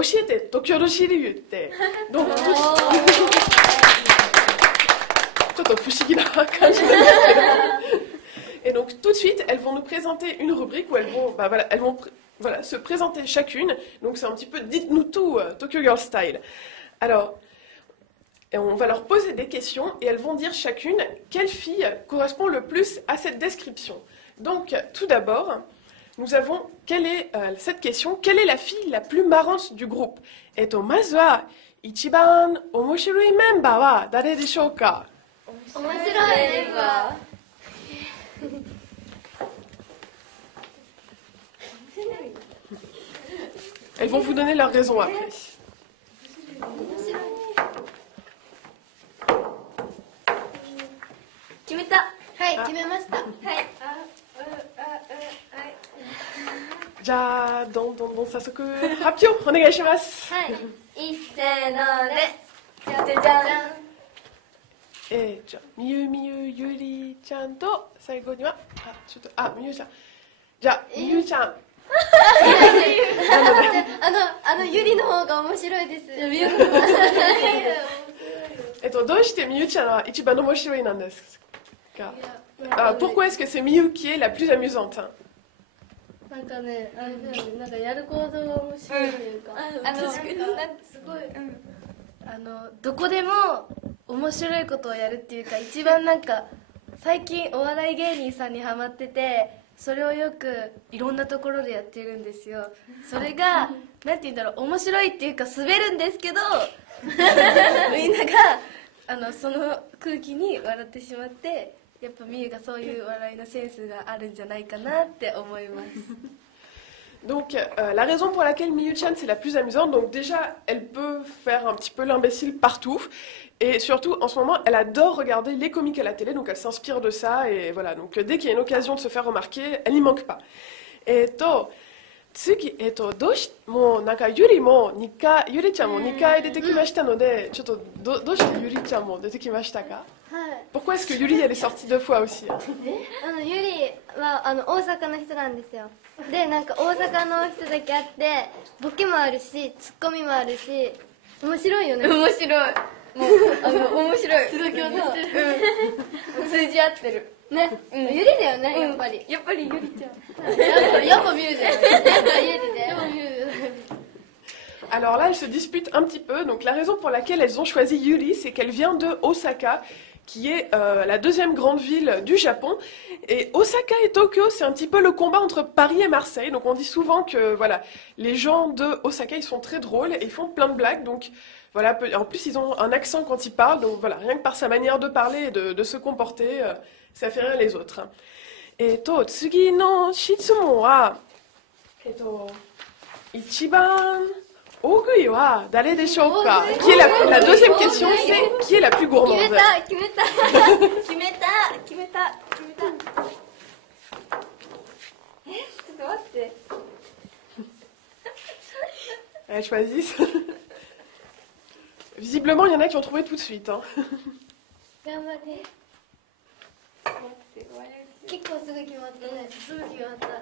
教えて東京のシリュって。Doncちょっと不思議な感じなんですけど。Et donc tout de suite, elles vont nous présenter une rubrique où elles vont, voilà, se présenter chacune. Donc c'est un petit peu dites-nous tout, Tokyo Girl Style. Alors, on va leur poser des questions et elles vont dire chacune quelle fille correspond le plus à cette description. Donc tout d'abord, nous avons cette question, quelle est la fille la plus marrante du groupe? Mazu wa ichiban omoshiroi member wa dare deshou ka? Elles vont vous donner leurs raisons après. Ja, don sasoku happyo onegai shimasu. Ja, Miyu, Yuri-chan to saigo ni wa Miyu-chan. Ja, Miyu-chan. ゆりの方が面白いです。どうしてみゆちゃんは一番面白いなんですか? Pourquoi est-ce que c'est Miyu qui est la plus amusante? なんかね、なんかやる行動が面白いというか、すごい、どこでも面白いことをやるっていうか、一番なんか最近お笑い芸人さんにハマってて。それをよくいろんなところでやってるんですよ。それがなんて言うんだろう、面白いっていうか滑るんですけどみんながその空気に笑ってしまって、やっぱみゆがそういう笑いのセンスがあるんじゃないかなって思います。Donc la raison pour laquelle Miyu-chan c'est la plus amusante, donc déjà elle peut faire un petit peu l'imbécile partout. Et surtout, en ce moment, elle adore regarder les comiques à la télé, donc elle s'inspire de ça, et voilà. Donc dès qu'il y a une occasion de se faire remarquer, elle n'y manque pas. Tsugi, mo naka Yuri mo Yuri-chan mo 2回出てきましたので、ちょっとどうしてYuri-chanも出てきましたか? Pourquoi est-ce que Yuri elle est sortie 2 fois aussi? ゆりは大阪の人なんですよ。で、なんか大阪の人だけあって、ボケもあるし、ツッコミもあるし、面白いよね。面白い。もう面白い。すごい共通してる。通じ合ってる。ね。ゆりだよね、やっぱり。やっぱりゆりちゃん。やっぱ見るじゃん。やっぱゆりだよ。Alors là, elles se disputent un petit peu. Donc la raison pour laquelle elles ont choisi Yuri, c'est qu'elle vient de Osaka, qui est la deuxième grande ville du Japon. Et Osaka et Tokyo, c'est un petit peu le combat entre Paris et Marseille. Donc on dit souvent que voilà, les gens de Osaka, ils sont très drôles et ils font plein de blagues. Donc voilà, en plus ils ont un accent quand ils parlent. Donc voilà, rien que par sa manière de parler et de se comporter, ça fait rire les autres. Et tsugi no shitsumon wa, ichiban Ogui wa dare deshou ka? Qui est la deuxième question, c'est qui est la plus gourmande? 決めたえ、ちょっと待って。Elles choisissent. Visiblement, il y en a qui ont trouvé tout de suite. Hein. 頑張れ。結構すぐ決まったね。すぐ決まった。わか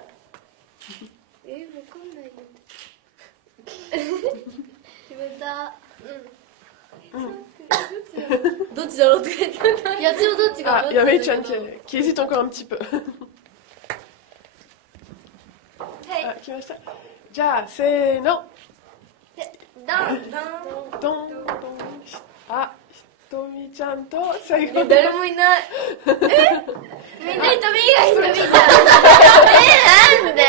んないよ。決めた。どっちだろうって言ってた。いや、でもどっちが。Ah, il y a Mei-chan qui hésite encore un petit peu. はい。あ、来ました。じゃあ、せーの。ドンドン。あ、ひとみちゃんと最後。誰もいない。みんなひとみ以外ひとみちゃん。なんで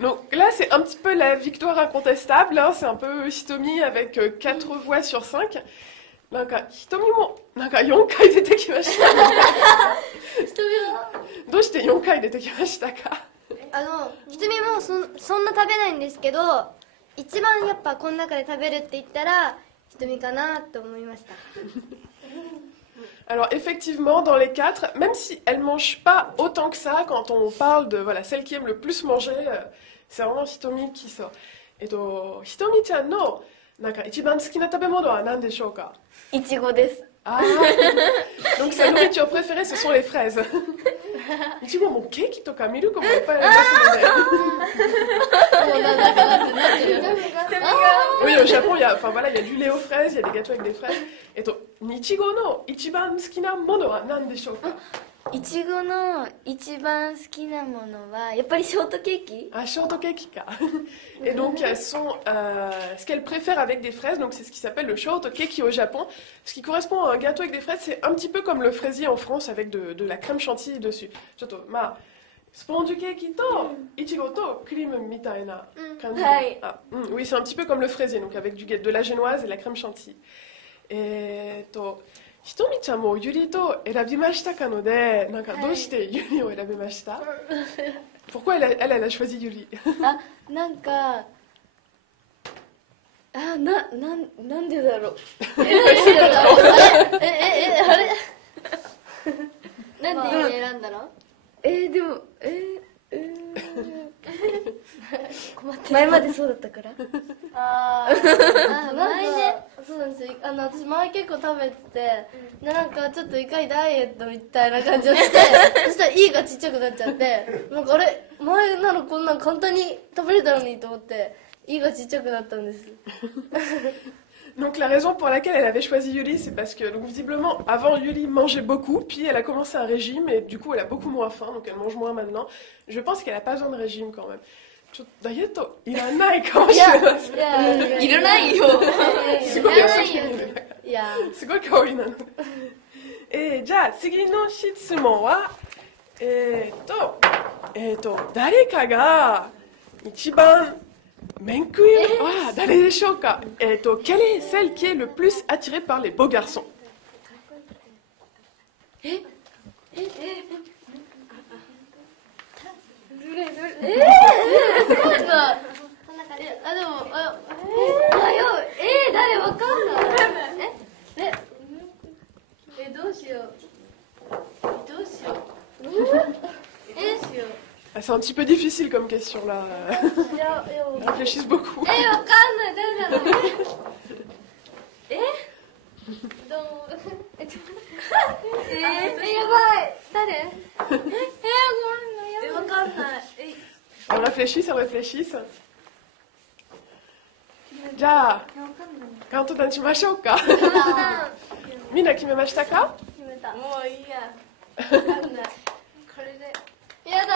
Donc là, c'est un petit peu la victoire incontestable. Hein. C'est un peu Hitomi avec 4 voix sur 5. Hitomi mo 4回出てきました。どうして4回出てきましたか？ひとみもそんな食べないんですけど、一番やっぱこの中で食べるって言ったらひとみかなと思いました。Alors effectivement, dans les 4, même si elles ne mangent pas autant que ça, quand on parle de voilà, celle qui aime le plus manger, c'est vraiment Hitomi qui sort. Et donc, Hitomi-chan no ichiban tsuki na tabemono wa nan deshou ka? Ichigo desu. Ah, donc sa nourriture préférée, ce sont les fraises. いちごもケーキとかミルクもいっぱいありますので。もうなんかなってる。Oui, au Japon, enfin, voilà, il y a du lait aux fraises, il y a des gâteaux avec des fraises. いちごの一番好きなものは何でしょうか？いちごの一番好きなものはやっぱりショートケーキ。Ah, shortcake. Et donc, elles sont, ce qu'elles préfèrent avec des fraises, donc c'est ce qui s'appelle le shortcake au Japon. Ce qui correspond à un gâteau avec des fraises, c'est un petit peu comme le fraisier en France avec de la crème chantilly dessus. Sponge cake to ichigo to cream mitaina kanji. Oui, c'est un petit peu comme le fraisier, donc avec de la génoise et la crème chantilly. Hitomi-chan mo Yuri to erabimashita ka no de, doushite Yuri o erabimashita? Pourquoi elle a choisi Yuri? なんかなんでだろう。あれなんで選んだの？でも前までそうだったから。前ね、そうなんですよ。私前結構食べてて、なんかちょっと一回ダイエットみたいな感じをしてそしたら E がちっちゃくなっちゃって、なんかあれ前なのこんなん簡単に食べれたのにと思って E がちっちゃくなったんです。Donc la raison pour laquelle elle avait choisi Yuri, c'est parce que donc, visiblement avant Yuri mangeait beaucoup, puis elle a commencé un régime et du coup elle a beaucoup moins faim, donc elle mange moins maintenant. Je pense qu'elle n'a pas besoin de régime quand même. ダイエットいらないかもしれません。いらないよ。すごい優しい。すごい香りなの。じゃあ次の質問は誰かが一番面食いは誰でしょうか？Quelle est celle qui est le plus attirée par les beaux garçons？ 誰わかんない。どうしよう。C'est un petit peu difficile comme question là. Ils réfléchissent beaucoup. わかんない。誰だろう。やばい。誰？わかんない。Elles réfléchissent. じゃあ、カウントダウンしましょうか。みんな決めましたか？決めた。もういいや。わかんない。これで。やだ。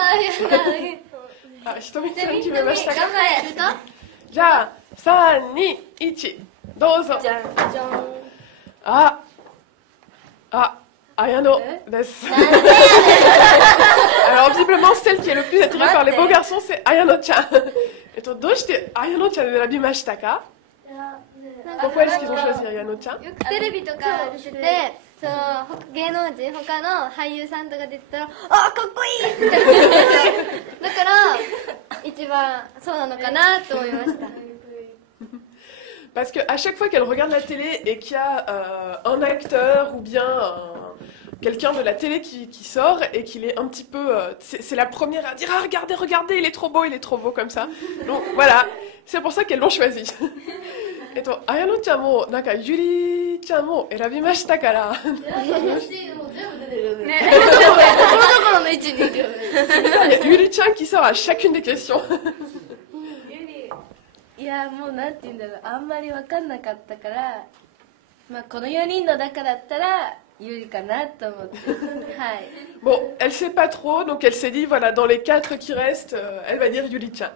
ひとみさん決めましたか？頑張れ。じゃあ、3、2、1、どうぞ。じゃん。Ayanoです。Alors visiblement celle qui est le plus attirée par les beaux garçons c'est Ayano-chan. どうしてAyano-chanを選びましたか？ Pourquoi est-ce qu'ils ont choisi Ayano-chan？ よくテレビとか出てて、その芸能人他の俳優さんとか出てたら、あ、かっこいいって。だから一番そうなのかなと思いました。Parce qu'à chaque fois qu'elle regarde la télé et qu'il y a un acteur ou bien quelqu'un de la télé qui sort et qu'il est un petit peu... c'est la première à dire « Ah, regardez, il est trop beau comme ça. » Donc voilà, c'est pour ça qu'elles l'ont choisi. Ayano-chan mo, Yuri-chan mo erabimashita kara. Yuri-chan qui sort à chacune des questions. いやもうなんて言うんだろう、あんまり分かんなかったから、この4人の中だったら有利かなと思って。はい。Bon, elle sait pas trop, donc elle s'est dit voilà, dans les 4 qui restent, elle va dire Yuri-chan.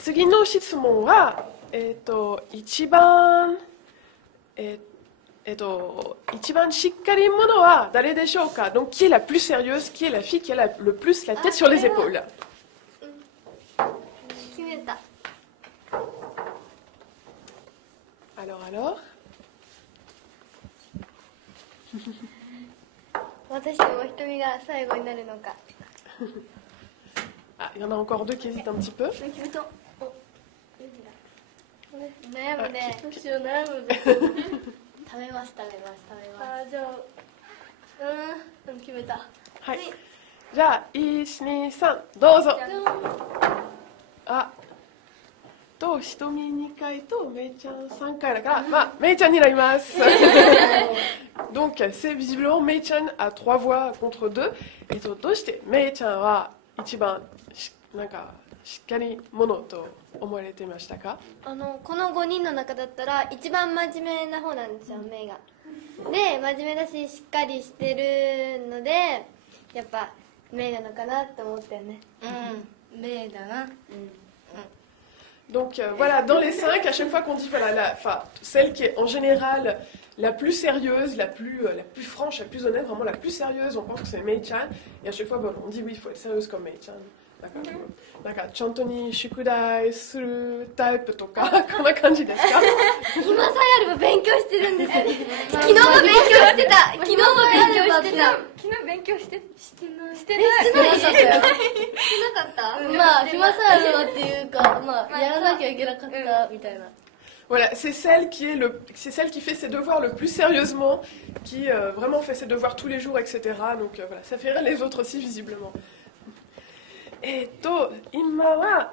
次の質問は一番しっかり者は誰でしょうか？ Donc qui est la plus sérieuse, qui est la fille qui a le plus la tête sur les épaules? 決めた。Alors 私とひとみが最後になるのか。Ah, il y en a encore 2 qui hésitent un petit peu. 決めた。悩むね。どうしよう、悩むね。食べます。じゃあ、決めた。はい。じゃあ、1、2、3、どうぞ。とひとみ2回とめいちゃん3回だから、まあ、めいちゃんになります。Donc c'est visiblementめいちゃんa 3 voix contre 2。どうしてめいちゃんは一番なんかしっかり者と思われていましたか？この5人の中だったら一番真面目な方なんですよ、メイが。で真面目だししっかりしてるのでやっぱメイなのかなって思ったよね。うん、メイだな。Donc voilà, dans les 5, à chaque fois qu'on dit voilà, celle qui est en général la plus sérieuse, la plus franche, la plus honnête, vraiment la plus sérieuse, on pense que c'est Mei-chan. Et à chaque fois, bon, on dit oui, il faut être sérieuse comme Mei-chan. D'accord. D'accord. Chantoni shukudai suru type とかこんな感じですか？今さえあれば勉強してるんです。昨日も勉強してた。昨日も勉強してた。昨日勉強してない。してなかった。まあ暇さえあればっていうか、まあやらなきゃいけなかったみたいな。Voilà, c'est celle qui fait ses devoirs le plus sérieusement, qui vraiment fait ses devoirs tous les jours, etc. Donc voilà, ça fait rire les autres aussi visiblement. 今は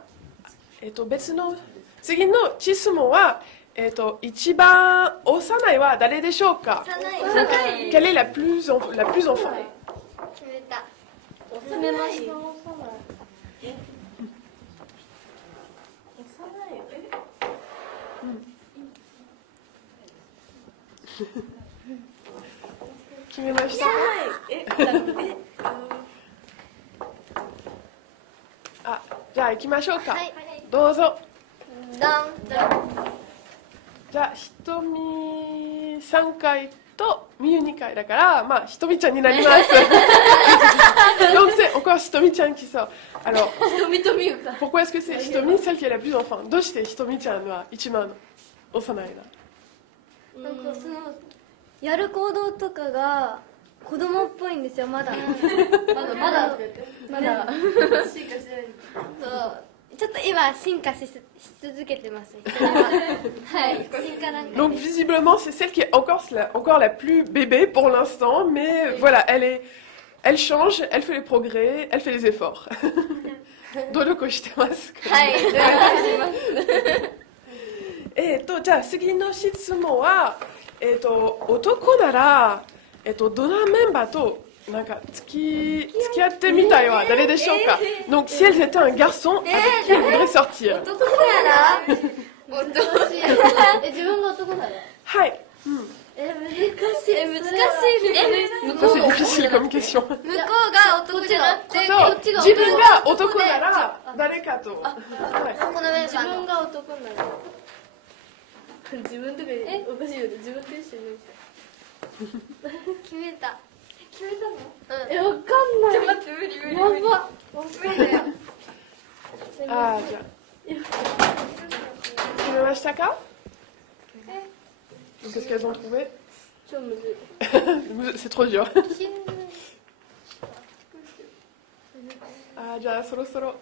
別の次の質問は一番幼いは誰でしょうか？Quelle est la plus enfant? 決めた。決めました。決めました。あ、じゃあ行きましょうか。どうぞ。じゃあひとみ3回とみゆ2回だからまあひとみちゃんになります。Donc c'est encore ひとみちゃんqui sort. Alors ひとみとみゆか。pourquoi est-ce que c'est ひとみ celle qui est la plus enfant? どうしてひとみちゃんは一番幼いな？なんかそのやる行動とかが子供っぽいんですよ、まだ。まだ進化してない。そうちょっと今進化し続けてます。はい、進化なんか。Donc visiblement c'est celle qui est encore la plus bébé pour l'instant, mais voilà, elle change, elle fait les progrès, elle fait les efforts. 努力してますか？はい、努力します。じゃあ次の質問は男ならどのメンバーとなんか付き合ってみたいは誰でしょうか？ Donc si elles étaient un garçon, avec qui elles voudraient sortir? 男なら自分が男ならはい。難しい。Ça c'est difficile comme question. 向こうが男じゃなくてそう自分が男なら誰かと。はい。このメンバー自分が男なら自分とかおかしいよね。自分としてる。決めたの？わかんない。待って、無理。やば。無理だよ。あじゃあ決めましたか？ Qu'est-ce qu'elles ont trouvé? 超むずい。C'est trop dur. じゃあそろそろ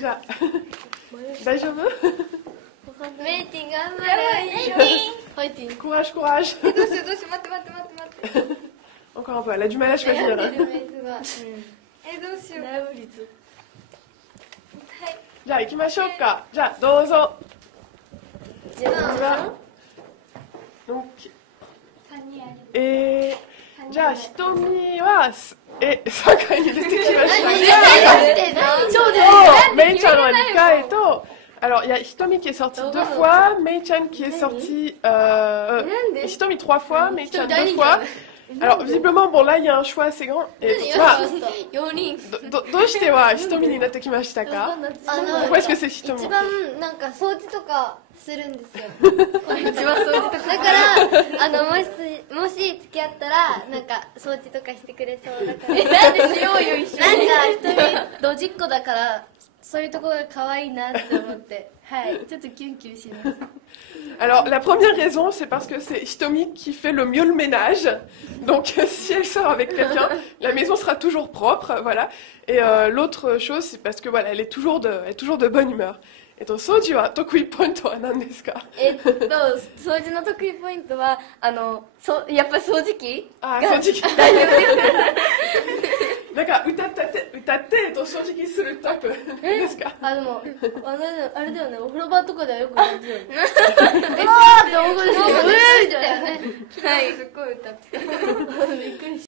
じゃあ大丈夫？メイティン頑張れ。ファイティング。Courage, courage. どうしよう、待って。Encore un peu, elle a du mal à choisir. どうしよう。悩む率。じゃあ行きましょうか。じゃあどうぞ。じゃあDonc じゃあひとみは3回に出てきました。メイちゃんは2回と。Alors, il y a Hitomi qui est sortie 2 fois, Mei-chan qui est sortie... Hitomi 3 fois, Mei-chan 2 fois. Alors, visiblement, bon, là, il y a un choix assez grand. Et4人。どうしてはHitomiになってきましたか？Pourquoi est-ce que c'est Hitomi？ 一番なんか掃除とかするんですよ。一番掃除とか。だからもし付き合ったらなんか掃除とかしてくれそうだから。なんでしようよ一緒に。なんか人ドジっ子だから。そういうところが可愛いなって思って、はい、ちょっとキュンキュンします。Alors, la première raison, c'est parce que c'est Hitomi qui fait le mieux le ménage. Donc, si elle sort avec quelqu'un, la maison sera toujours propre, voilà. Et l'autre chose, c'est parce que voilà, elle est toujours de bonne humeur. Et donc, Soji wa tokui point wa nan desu ka? 掃除の得意ポイントはやっぱ掃除機。あ、掃除機。なんか歌歌って正直するタイプですか？でもあれだよね、お風呂場とかではよく歌ってるよね。あーって大声で、みたいなね。はい、すっごい歌ってた。びっくりし